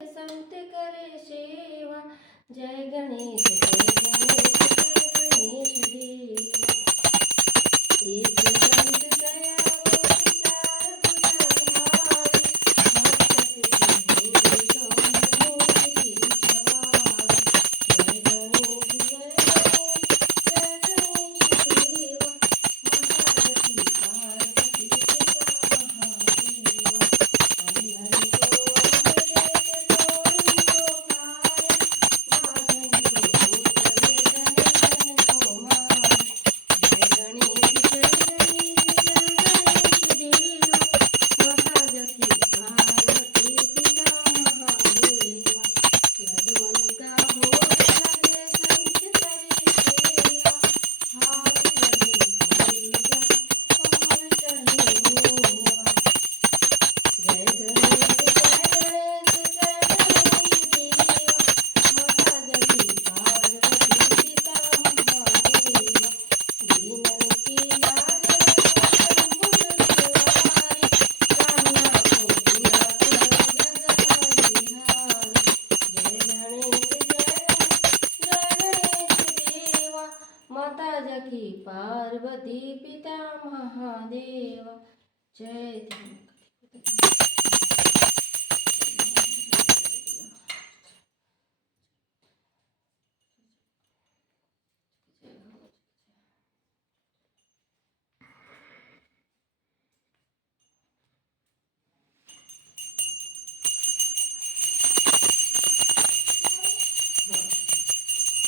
संत करे सेवा। जय गणेश जय गणेश जय गणेश देवा। एक दंत दयावत चार भुजधारी, मस्तक सिंदूर शोभित मोती सवारी। जय गणेश जय गणेश जय गणेश देवा। महागति पार्वती पिता महादेवा। अंधन को अंध देख कोढ़ी को काया, बाझन को भूत व्यसन तन को माया। जय गणेश जय गणेश जय गणेश देवा। माता जकी पार्वती पिता महादेवा। यदुवन का भोग लगे संत करे सेवा। हाथ लगे पूजा पवन चढ़े मेवा। जय गणेश जय गणेश जय गणेश देवा। माता जकी पार्वती पिता महादेवा। दीनन की लाज रखो शंभु सवारी, कान्हा को पूरा करो जग बलिहारी। जय गणेश जय गणेश देवा। माता जकी पार्वती पिता महादेवा। जय देव।